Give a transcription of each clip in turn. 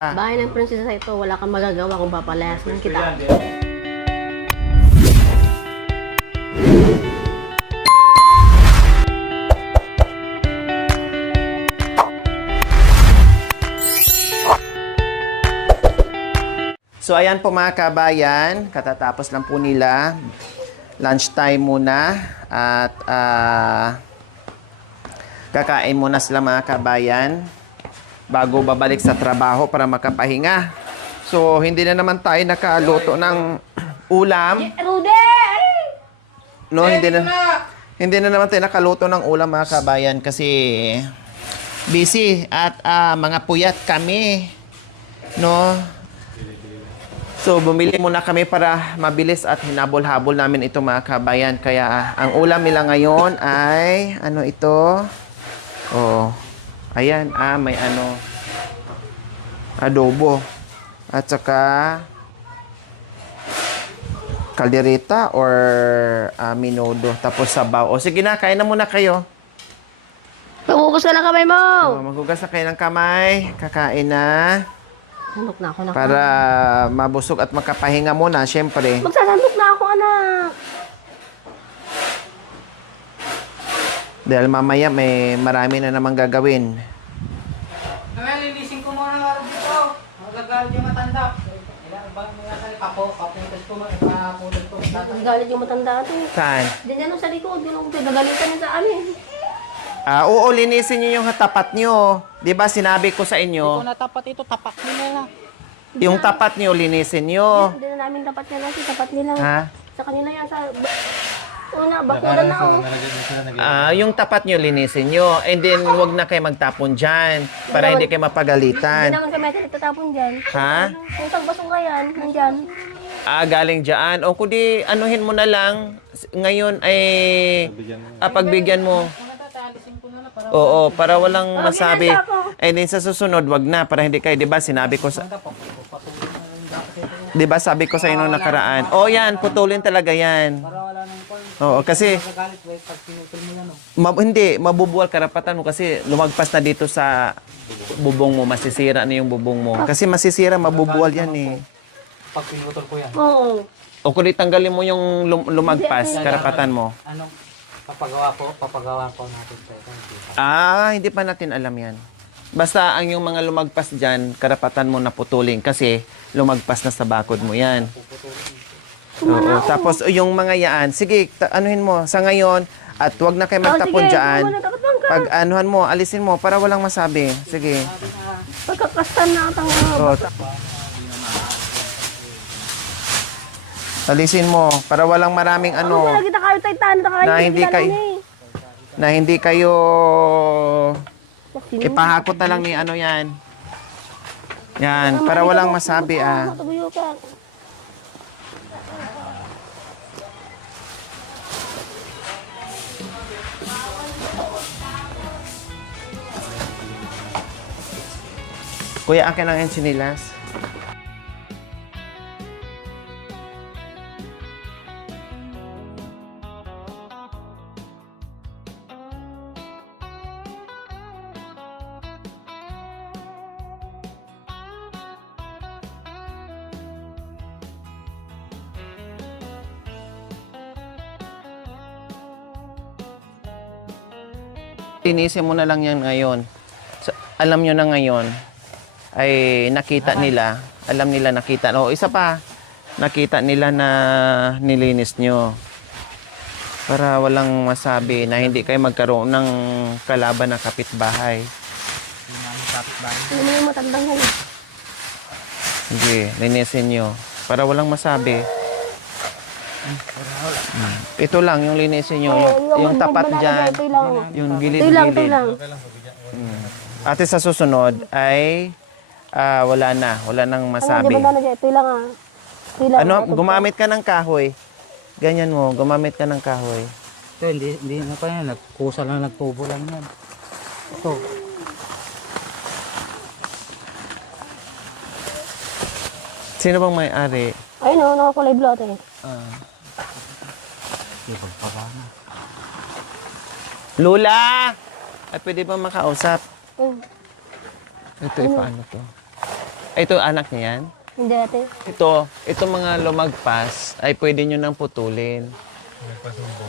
Bahay ng prinsesa ito, wala kang magagawa kung papalayasin kita. So ayan po mga kabayan, katatapos lang po nila. Lunchtime muna at kakain muna sila mga kabayan bago babalik sa trabaho para makapahinga. So hindi na naman tayo nakaluto ng ulam. No, hindi na naman tayo nakaluto ng ulam mga kabayan kasi busy at mga puyat kami. No? So, bumili muna kami para mabilis at hinabol-habol namin ito mga kabayan. Kaya, ang ulam nila ngayon ay, ano ito? Oh, ayan, may adobo. At saka, kaldereta or minudo. Tapos sabaw. O, sige na, kain na muna kayo. Magugas na lang kamay mo! Maghugas na kayo ng kamay. Kakain na. Sandok na ako na. Para mabusog at makapahinga muna, syempre. Magsasandok na ako, anak! Dahil mamaya may marami na namang gagawin. Kaya lilisin ko muna ng araw dito. Magagalit yung matanda. Ilan ba mga sali? Papuntas ko mga kapulot ko. Ang galit yung matanda ito. Saan? Diyan sa likod, yun ang pinagagalitan niya sa amin. Oo, linisin nyo yung tapat nyo. Di ba sinabi ko sa Ito inyo, na tapat ito, tapak nila na. yung tapat nyo, linisin nyo. Hindi na namin tapat nila, tapat nila. Ha? Sa kanila yan, sa... Una, bakulan na ako. Yung tapat nyo, linisin nyo. And then, huwag na kayo magtapon dyan para hindi kayo Hindi mapagalitan. naman kami tatapon dyan. Ha? Kung tagbasong ka yan, nandyan. Galing dyan. O kundi, anuhin mo na lang. Ngayon ay pagbigyan mo. Alisin ko na para Oo, para walang masabi. ginasa ko. And then sa susunod, wag na. Para hindi kayo, di ba, sinabi ko sa... Di ba, sabi ko sa inyo nakaraan. Oh, yan, putulin talaga yan. para wala nang kwan. Oo, kasi... Magagalit pag pinutol mo yan. hindi, mabubuwal karapatan mo kasi lumagpas na dito sa bubong mo. Masisira na yung bubong mo. Kasi masisira, mabubuwal yan eh. Pag pinutol ko yan. Oo. O kundi tanggalin mo yung lumagpas, karapatan mo. Anong papagawa ko natin sa ito. Hindi pa natin alam yan. Basta ang yung mga lumagpas dyan, karapatan mo na putulin kasi lumagpas na sa bakod mo yan. Oo. Tapos yung mga yaan, sige, anuhin mo sa ngayon at wag na kayo magtapon sige, dyan. wala, dapat lang ka. Pag anuhan mo, alisin mo para walang masabi. Sige. Pagkakastan na ang Oo. Alisin mo para walang maraming Ano ano kita kayo taytan, na hindi kayo ipahakot na lang ni ano yan. Yan, para walang masabi Matuguyo ka. Kuya, akin ang enchinilas. Linisin mo na lang yan ngayon. Alam nyo na ngayon, ay nakita nila, alam nila nakita. O isa pa, nakita nila na nilinis nyo. Para walang masabi na hindi kayo magkaroon ng kalaban na kapitbahay. Ano mo yung matandang yan? Sige, linisin nyo. Para walang masabi. Ito lang, yung linisin nyo. Yung tapat dyan. Ito lang. Yung Ito lang, ito gilid-gilid. lang. Ate, sa susunod ay wala na. Wala nang Ano, masabi. di ba na dyan? Ito lang ah. Ito lang. Ano, gumamit ka ng kahoy. Ganyan mo, gumamit ka ng kahoy. Ito, hindi na pa yan. Nagkusa lang, nagtubo lang yan. Ito. Sino bang may-ari? Ayun o, nakakulay blot eh. Lula! Ay, pwede ba makausap? Mm. Ito, paano to? Ito, anak niya yan? Hindi ate. Ito mga lumagpas ay pwede nyo nang putulin.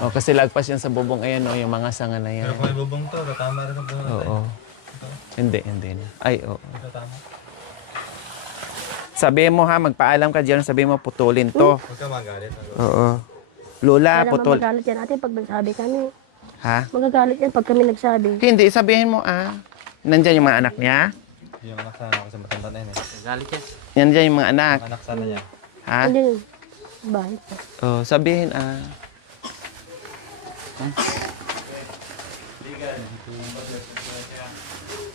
O, kasi lagpas yan sa bubong. Ayan o, yung mga sanga na yan. Pero kung ibubong to, tama rin ang buong Oo. Hindi na. Ay, oo. tama. Sabihin mo ha, magpaalam ka dyan, sabihin mo putulin to. Huwag ka magalit. Oo. Lola, Kaya putol. magagalit yan ate pag nagsabi kami. Ha? Magagalit yan pag kami nagsabi. Hindi, sabihin mo nandyan yung mga anak niya? Yung anak sana kasi matanda na yun eh. Galit yan. Nandyan yung mga anak. Ang anak sana niya. Ha? Hindi yun. Bahay pa. Oh, sabihin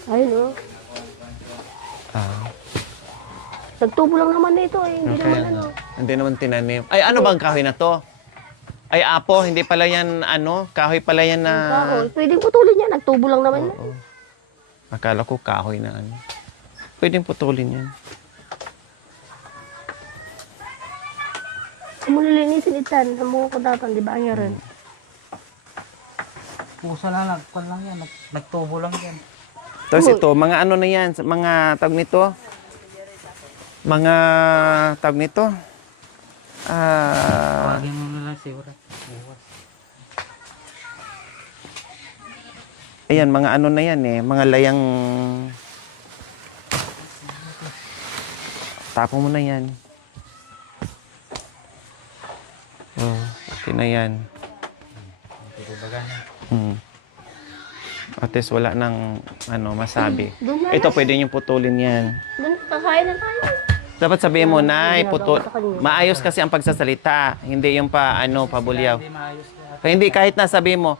Ayun o. Nagtubo lang naman ito eh. Hindi Okay. naman ano. Hindi naman tinanim. Ay, ano bang kahoy na to? Ay, apo, hindi pala yan, kahoy pala yan na... Kahoy. Pwedeng putulin yan. Nagtubo lang naman yan. Oo. Akala ko kahoy na Pwedeng putulin yan. Kung mo nilinisin itan, sa mga kutatan, di ba ang yaran? Pusa na lang. Kwan lang yan. Nagtubo lang yan. Tapos ito, mga ano na yan, mga tawag nito. Mga tawag nito. Tawagin mo na lang siguro. Bukas. Ayan, mga ano na yan mga layang... Tapo mo na yan. Oh, okay na yan. At least wala nang masabi. Doon na. Ito, pwede niyong putulin yan. Doon, kakain na tayo. Dapat sabihin mo, Nay, ginagawa sa kanya. maayos kasi ang pagsasalita. Hindi yung pabulyaw. Hindi maayos na. Kaya hindi, kahit na sabihin mo,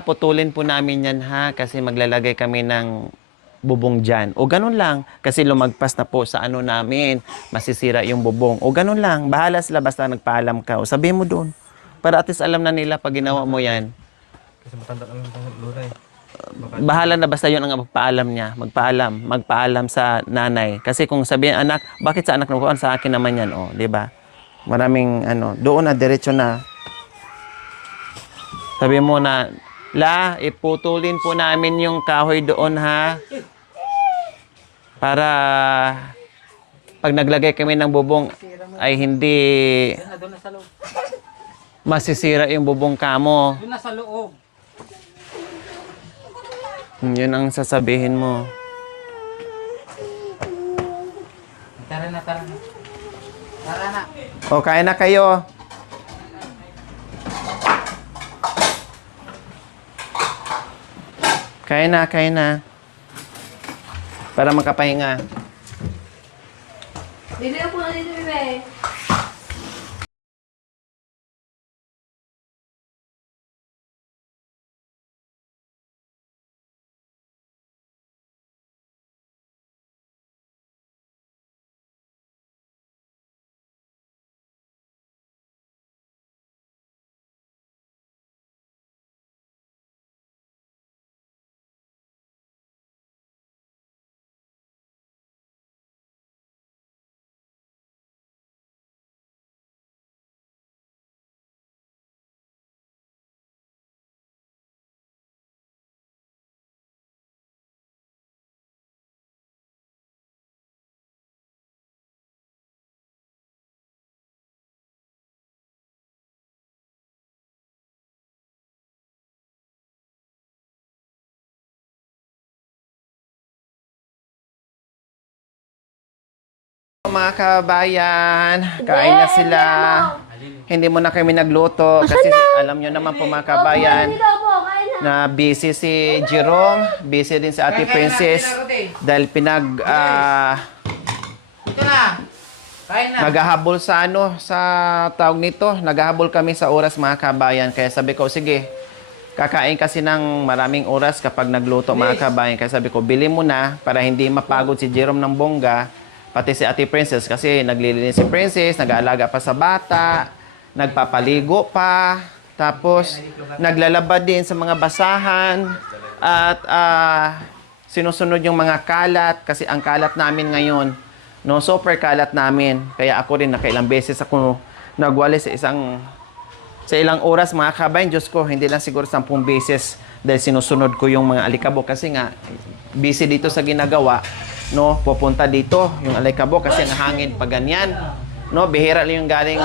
putulin po namin yan ha, kasi maglalagay kami ng bubong dyan. O ganun lang, kasi lumagpas na po sa namin, masisira yung bubong. O ganun lang, bahala sila basta nagpaalam ka. O sabihin mo doon, para at least alam na nila pag ginawa mo yan. Kasi matanda naman yung lula eh. Bahala na basta yun ang magpaalam niya. Magpaalam sa nanay. Kasi kung sabihin, anak, bakit sa anak mo? Sa akin naman yan, di ba? Maraming, doon na, diretso na. Sabi mo na, iputulin po namin yung kahoy doon, ha? Para pag naglagay kami ng bubong, ay hindi Doon na sa loob. masisira yung bubong kamo. Doon na sa loob. Yun ang sasabihin mo. Tara na. Tara na. O, kain na kayo. Kain na. Para makapahinga. Bibili ako na dito, bebe. Mga kabayan, kain na sila. Hindi mo na kami nagluto kasi alam nyo naman po mga kabayan na busy si Jerome, busy din si Ate Princess dahil Ito na. Kain na. naghahabol sa sa tawag nito, naghahabol kami sa oras mga kabayan. Kaya sabi ko, sige, kakain kasi ng maraming oras kapag nagluto mga kabayan. Kaya sabi ko, bili mo na para hindi mapagod si Jerome ng bongga, pati si Ate Princess kasi naglilinis si Princess, nag-aalaga pa sa bata, nagpapaligo pa, tapos naglalaba din sa mga basahan at sinusunod yung mga kalat kasi ang kalat namin ngayon, super kalat namin. Kaya ako rin nakailang beses ako nagwalis sa ilang oras mga kabayan. Diyos ko, hindi lang siguro 10 beses dahil sinusunod ko yung mga alikabok kasi nga busy dito sa ginagawa. no, pupunta dito yung alikabok kasi ang hangin pa ganyan. No, bihira lang yung galing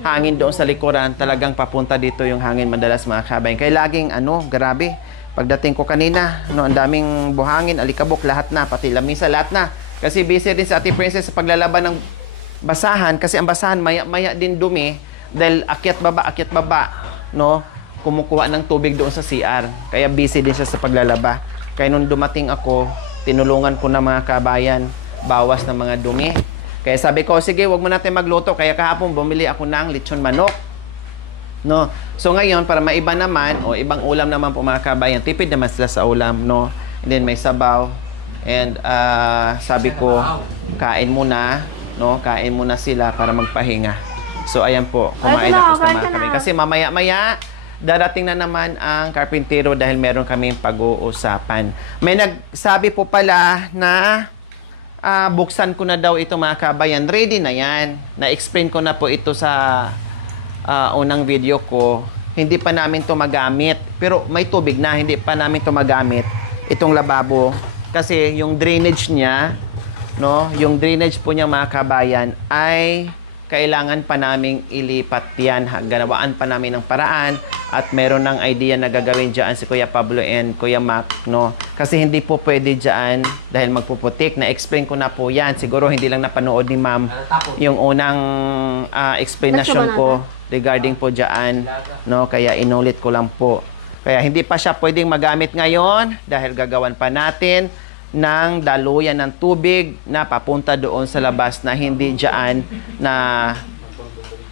hangin doon sa likuran, talagang papunta dito yung hangin madalas mga kabayan. Kaya laging grabe. Pagdating ko kanina, no, ang daming buhangin, alikabok, lahat na, pati lamisa, lahat na. Kasi busy din si Ate Princess sa paglalaban ng basahan kasi ang basahan maya-maya din dumi dahil akyat baba, no? Kumukuha ng tubig doon sa CR. Kaya busy din siya sa paglalaba. Kaya nung dumating ako, tinulungan ko na mga kabayan, bawas ng mga dumi. Kaya sabi ko, sige, wag mo natin magluto. Kaya kahapon bumili ako ng lechon manok. No? So ngayon, para maiba naman, o ibang ulam naman po mga kabayan, tipid naman sila sa ulam, no? And then may sabaw. And sabi ko, kain muna, no? Kain muna sila para magpahinga. So ayan po, kumain na po sa mga kabayan. Kasi mamaya-maya, darating na naman ang karpintero dahil meron kaming pag-uusapan. May nagsabi po pala na buksan ko na daw ito mga kabayan. Ready na yan. Na-explain ko na po ito sa unang video ko. Hindi pa namin ito magamit. Pero may tubig na, hindi pa namin ito magamit. Itong lababo. Kasi yung drainage niya, no, yung drainage po niya mga kabayan ay kailangan pa naming ilipat yan. Ganawaan pa namin ng paraan at meron ng idea na gagawin dyan si Kuya Pablo and Kuya Mac, no? Kasi hindi po pwede dyan dahil magpuputik. Na-explain ko na po yan. Siguro hindi lang napanood ni Ma'am yung unang explanation ko regarding po dyan, no? Kaya inulit ko lang po. Kaya hindi pa siya pwedeng magamit ngayon dahil gagawan pa natin ng daluyan ng tubig na papunta doon sa labas na hindi dyan na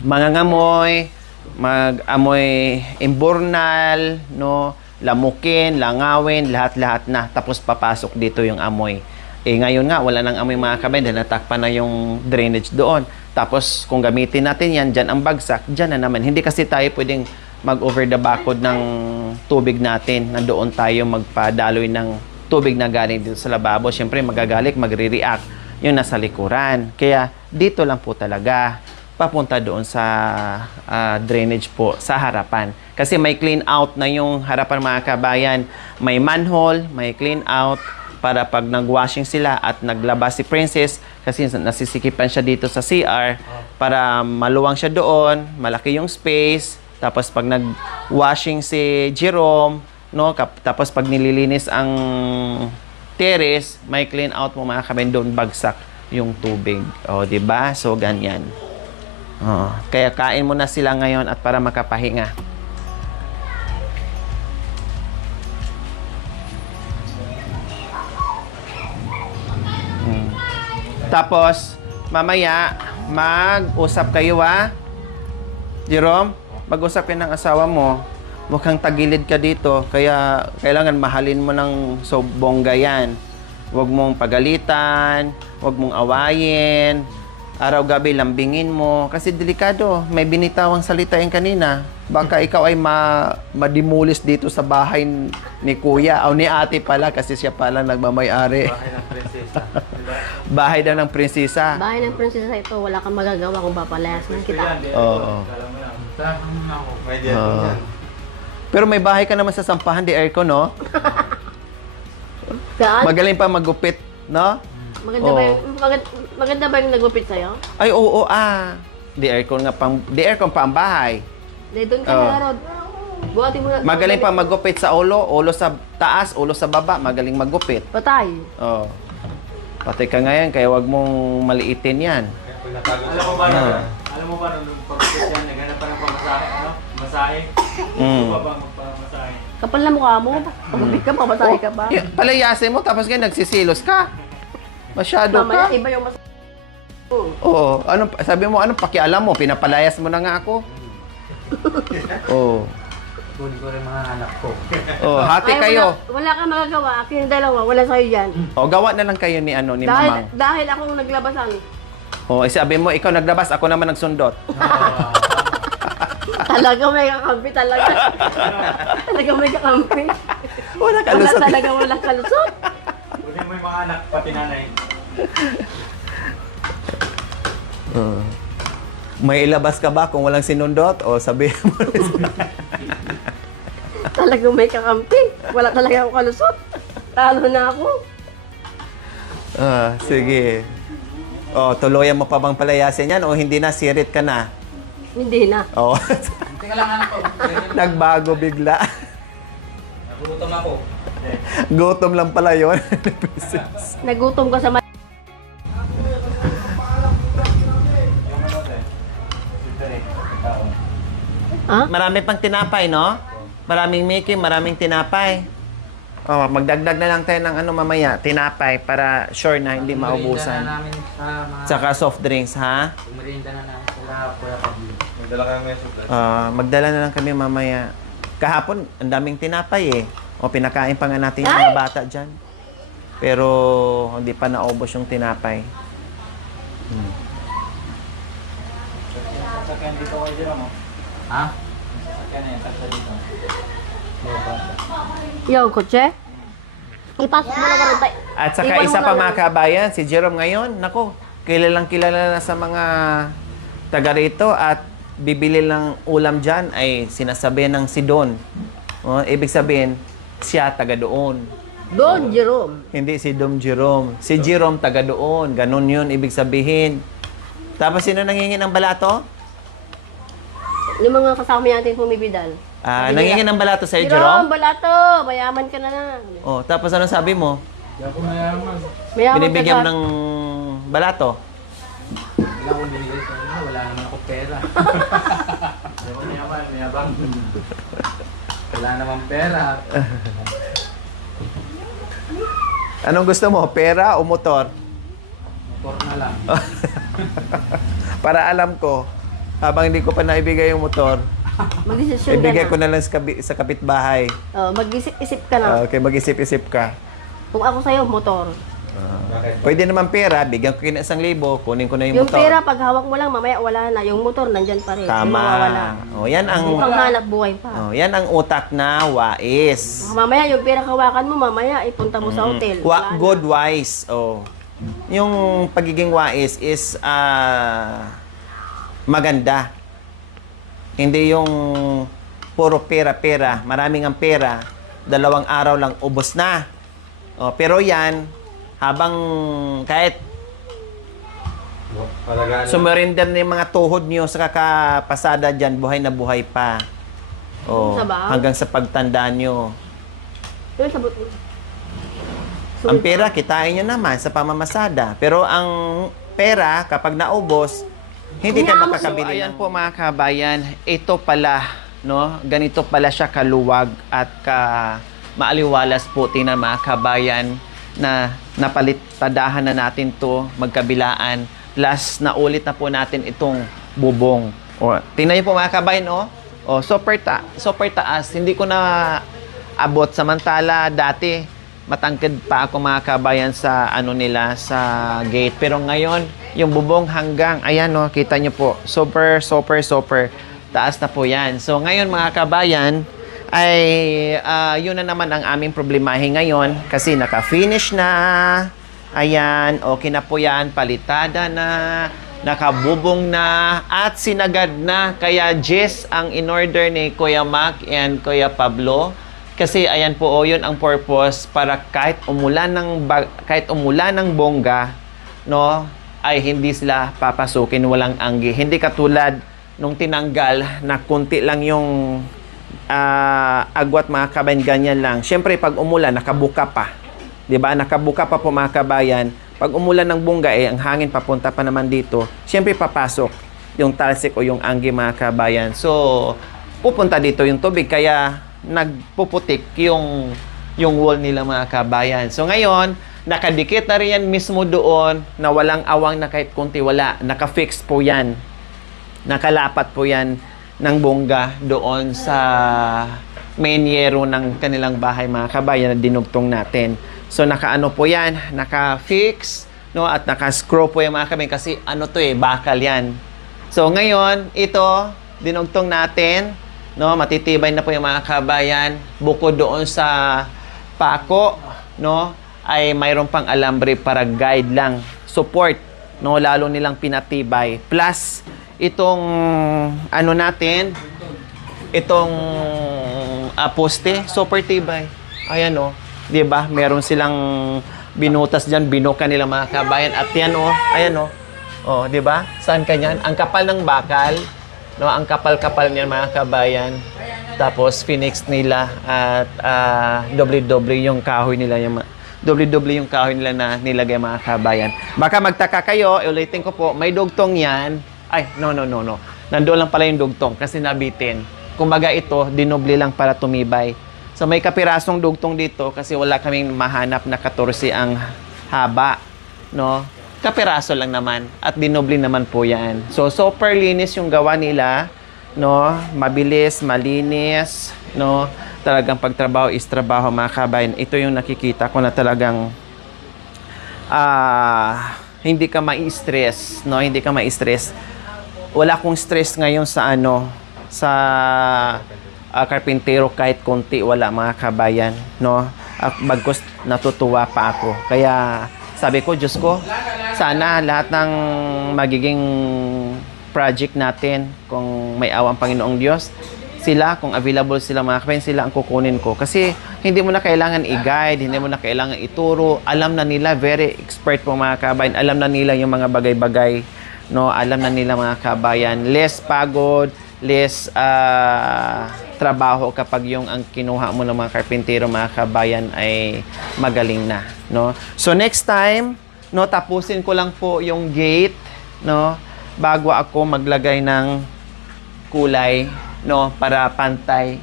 mangangamoy, mag-amoy imburnal, no, lamukin, langawin, lahat-lahat na. Tapos papasok dito yung amoy. Ngayon nga, wala nang amoy mga kabayan dahil natakpan na yung drainage doon. Tapos kung gamitin natin yan, dyan ang bagsak, dyan na naman. Hindi kasi tayo pwedeng mag-over the backwood ng tubig natin na doon tayo magpadaloy ng tubig na galing dito sa lababo. Siyempre magagalik, magre-react yung nasa likuran. Kaya dito lang po talaga papunta doon sa drainage po sa harapan. Kasi may clean out na yung harapan mga kabayan. May manhole, may clean out para pag nag-washing sila at naglabas si Princess kasi nasisikipan siya dito sa CR para maluwang siya doon, malaki yung space. Tapos pag nag-washing si Jerome, no, tapos pag nililinis ang terrace, may clean out mo mga kabayan, doon bagsak yung tubig. O, di ba? So ganyan. Kaya kain mo na sila ngayon at para makapahinga. Tapos mamaya mag-usap kayo Jerome, mag-usap kayo ng asawa mo. Mukhang tagilid ka dito, kaya kailangan mahalin mo ng bongga yan. Huwag mong pagalitan, huwag mong awayin, araw-gabi lambingin mo. Kasi delikado, may binitawang salita yung kanina. Baka ikaw ay madimulis dito sa bahay ni Kuya, o ni Ate pala, kasi siya pala nagmamay-ari. Bahay ng prinsesa. Bahay daw ng prinsesa. Bahay ng prinsesa ito, wala kang magagawa kung papalayas na kita. Oo. May diyan yan. Pero may bahay ka naman sa Sampahan, di aircon, no? Saan? Magaling pa magupit, no? Maganda ba yung nagupit sa'yo? Ay, oo, Di aircon pa ang bahay. Doon ka na, Rod. Buhatin mo na. Magaling pa magupit sa ulo sa taas, ulo sa baba, magaling magupit. Patay. Oo. Patay ka ngayon, kaya wag mong maliitin yan. Alam mo ba, nung pag-upit yan, naghanap pa ng pamasahe, ano? Masahe? Ba ba magpamasahe? Kapal na mukha mo. Pagupit ka, pamasahe ka pa. Palayasin mo, tapos ngayon nagsisilos ka. Masyado Mamaya, ka. iba yung masahe. Oo. Sabi mo, anong pakialam mo? Pinapalayas mo na nga ako. Oo. Kunin ko rin mga anak ko. Hati kayo. Wala kang magagawa. Akin yung dalawa, wala sa'yo dyan. Gawa na lang kayo ni Mamang. Dahil akong naglabasan. Sabi mo, ikaw naglabas, ako naman nagsundot. Talaga may kakampi talaga. Talaga may kakampi. Wala kalusot. Talaga walang kalusot. Kunin mo yung mga anak, pati nanay. May ilabas ka ba kung walang sinundot? O sabihin mo Talagang may kakampi. Wala talaga akong kalusot. Talo na ako. Sige. Oh, tuluyan mo pa bang palayasin yan o hindi na, sirit ka na? Hindi na. Oh. Teka lang, anak ko. Nagbago bigla. Nagutom ako. Gutom lang pala yun. Nagutom ka sa Ha? Marami pang tinapay, no? Maraming Mickey, maraming tinapay. Oh, magdagdag na lang tayo ng ano mamaya, tinapay para sure na hindi Merienda na maubusan. namin sa mga... Saka soft drinks, ha? Merienda na namin sila Kuya Pablo. Magdala kayo may supply. Magdala na lang kami mamaya. Kahapon, ang daming tinapay eh. O, pinakain pa nga natin yung mga bata dyan. Pero, hindi pa naubos yung tinapay. Sasakyan dito kayo dyan mo? Ha? Sasakyan na yan, taksa dito. Yung kotse? Ipasok mo na ka rin tayo. At saka Iwan isa mo pa na mga lang. kabayan, si Jerome ngayon, nako, kilalang kilala na sa mga taga rito at bibili ng ulam dyan ay sinasabihan ng si Don. Ibig sabihin, siya taga doon. Don Jerome. Hindi si Dom Jerome. Si Jerome taga doon. Ganon yun, ibig sabihin. Tapos sino nangingi ng balato? Yung mga kasama natin pumipidal. Nangingi ng balato sa'yo, Jerome, Jerome? balato! Mayaman ka na na. Oh, tapos ano sabi mo? Hindi ako mayaman. Mayaman Binibigyan mo ka na. ng balato? Wala akong binigay sa inyo, wala naman ako pera. Hindi ako mayaman, mayabang. Wala naman pera. Anong gusto mo? Pera o motor? Motor na lang. Para alam ko, habang hindi ko pa naibigay yung motor, Mag-desisyon ka ibigay na. ko na lang sa kapitbahay. Mag-isip ka na. Okay, mag-isip-isip ka. Kung ako sa'yo, motor. Pwede naman pera, bigyan ko ng 1,000, kunin ko na yung Yung motor. pera, pag hawak mo lang, mamaya wala na. Yung motor, nandyan pa rin. Hindi Tama. mawawala. Yan ang Mukhang hanap buhay pa. yan ang utak na wais. Mamaya, yung pera hawakan mo, mamaya ipunta mo sa hotel. Wala na. Good wise. Yung pagiging wise is maganda. Hindi yung puro pera-pera. Maraming ang pera. 2 araw lang ubos na. Pero yan, habang kahit Palagaan. sumurinder na yung mga tuhod nyo sa kakapasada dyan, buhay na buhay pa. Sa bang? Hanggang sa pagtanda nyo. Yung sabot mo. Ang pera, kitain nyo naman sa pamamasada. Pero ang pera, kapag naubos, hindi ka makakabili. Ayan po mga kabayan, ito pala, no? Ganito pala siya kaluwag at maaliwalas po tingnan mga kabayan na napalitadahan na natin to magkabilaan. Plus, naulit na po natin itong bubong. Tingnan niyo po mga kabayan, super taas. Hindi ko na abot. Samantala, dati, matangkad pa ako mga kabayan sa sa gate. Pero ngayon, yung bubong hanggang, ayan kita nyo po, super taas na po yan. So ngayon mga kabayan, ay yun na naman ang aming problemahin ngayon kasi naka-finish na. Ayan, okay na po yan, palitada na, nakabubong na, at sinagad na. Kaya Jess ang in-order ni Kuya Mac and Kuya Pablo. Kasi ayan po, yun ang purpose para kahit umulan ng bongga, no, ay hindi sila papasukin, walang anggi. Hindi katulad nung tinanggal na kunti lang yung agwat mga kabayan, ganyan lang. Siyempre pag umulan, nakabuka pa. 'Di ba? Nakabuka pa po mga kabayan. Pag umulan ng bongga, ang hangin papunta pa naman dito. Siyempre papasok yung talsik o yung anggi mga kabayan. So, pupunta dito yung tubig kaya nagpuputik yung wall nila mga kabayan. So ngayon, nakadikit na rin yan mismo doon na walang awang na kahit kunti wala. Naka-fix po yan. Nakalapat po yan ng bongga doon sa main yero ng kanilang bahay mga kabayan na dinugtong natin. So nakaano po yan, naka-fix, no, at naka-screw po yung mga kabayan kasi bakal yan. So ngayon, ito, dinugtong natin, no, matitibay na po yung mga kabayan. Bukod doon sa pako, no, ay mayroon pang alambre para guide lang, support, no, lalo nilang pinatibay. Plus itong natin, itong poste, super tibay. Ayan 'di ba? Meron silang binutas dyan, binuka nila mga kabayan. At yan oh, ayan oh. Oh, di ba? Saan ka yan? Ang kapal ng bakal. No, ang kapal-kapal niyan mga kabayan. Tapos phoenix nila at doble-doble yung kahoy nila doble-doble yung kahoy nila na nilagay mga kabayan. Baka magtaka kayo, ulitin ko po, may dugtong yan. Ay, no. Nandoon lang pala yung dugtong kasi nabitin. Kumbaga ito, dinoble lang para tumibay. So may kapirasong dugtong dito kasi wala kaming mahanap na 14 ang haba, no? Kapiraso lang naman at dinoble naman po 'yan. So super linis yung gawa nila, no? Mabilis, malinis, no? Talagang pagtrabaho is trabaho mga kabayan. Ito yung nakikita ko na talagang hindi ka mai-stress, no? Hindi ka mai-stress. Wala akong stress ngayon sa karpintero kahit konti, wala mga kabayan, no? Bagkus natutuwa pa ako. Kaya sabi ko, Diyos ko, sana lahat ng magiging project natin, kung may awang Panginoong Diyos, sila, kung available sila mga kabayan, sila ang kukunin ko. Kasi hindi mo na kailangan i-guide, hindi mo na kailangan ituro. Alam na nila, very expert po mga kabayan. Alam na nila yung mga bagay-bagay, no? Alam na nila mga kabayan. Less pagod, less trabaho kapag yung ang kinuha mo ng mga karpintero mga kabayan ay magaling na, no? So next time, no, tapusin ko lang po yung gate, no, bago ako maglagay ng kulay, no, para pantay,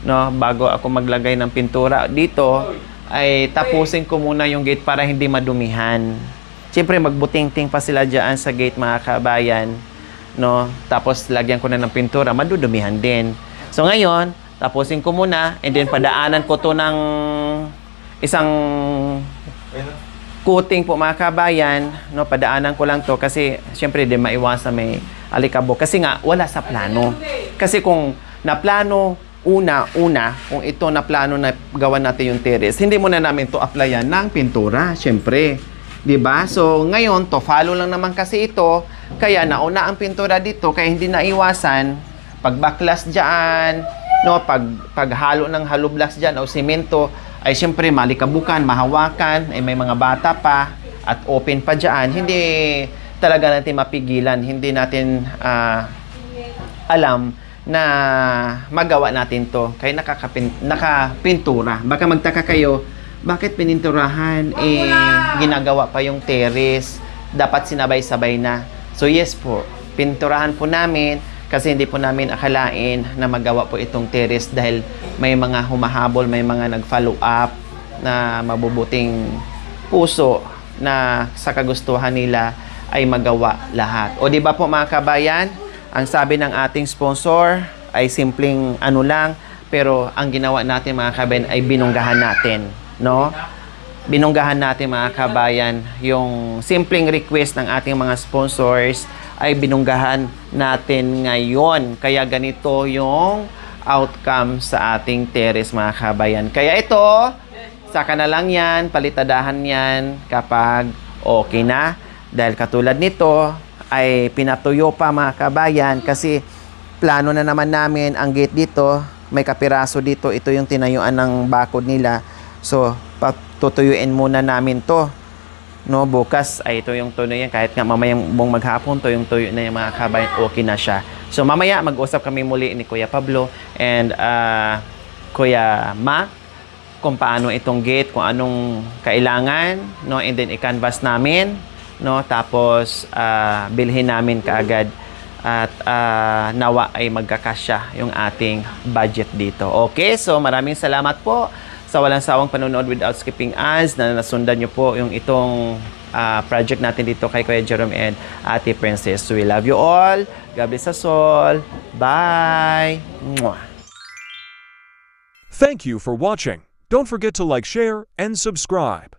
no, bago ako maglagay ng pintura dito, ay tapusin ko muna yung gate para hindi madumihan. Siyempre magbuting-ting pa sila diyan sa gate mga kabayan, no? Tapos lagyan ko na ng pintura, madudumihan din. So ngayon, tapusin ko muna and then padaanan ko to ng isang coating po mga kabayan, no? Padaanan ko lang to kasi syempre din maiwasan may alikabok kasi nga wala sa plano. Kasi kung naplano una, kung ito na plano na gawan natin yung terrace, hindi muna namin to applyan ng pintura, syempre. 'Di ba? So ngayon to follow lang naman kasi ito, kaya nauna ang pintura dito kaya hindi na iwasan pagbaklas diyan, no, paghalo ng hollow blocks diyan o semento ay syempre malikabukan, mahawakan, ay may mga bata pa at open pa diyan. Hindi talaga natin mapigilan, hindi natin alam na magawa natin to kaya nakapintura. Baka magtaka kayo, bakit pininturahan ginagawa pa yung terrace, dapat sinabay-sabay na. So yes po, pinturahan po namin kasi hindi po namin akalain na magawa po itong terrace dahil may mga humahabol, may mga nag-follow up na mabubuting puso na sa kagustuhan nila ay magawa lahat. O di ba po mga kabayan, ang sabi ng ating sponsor ay simpleng ano lang, pero ang ginawa natin mga kabayan ay binunggahan natin, no? Binunggahan natin mga kabayan yung simpleng request ng ating mga sponsors ay binunggahan natin ngayon. Kaya ganito yung outcome sa ating terrace mga kabayan. Kaya ito, saka na lang yan, palitadahan yan kapag okay na. Dahil katulad nito ay pinatuyo pa mga kabayan kasi plano na naman namin ang gate dito. May kapiraso dito. Ito yung tinayuan ng bakod nila. So, tutuyuin muna namin to. No, bukas ay ito yung tuyo yan. Kahit nga mamayang buong maghapon, to yung tuyo na yung mga kabayan, okay na siya. So mamaya mag-usap kami muli ni Kuya Pablo and Kuya Mac kung paano itong gate, kung anong kailangan, no, and then i-canvas namin, no, tapos bilhin namin kaagad at nawa ay magkakasya yung ating budget dito. Okay, so maraming salamat po sa walang sawang panonood without skipping ads na nasundan nyo po yung itong project natin dito kay Kuya Jerome and Ate Princess. So we love you all. God bless us all. Bye! Mwah. Thank you for watching. Don't forget to like, share, and subscribe.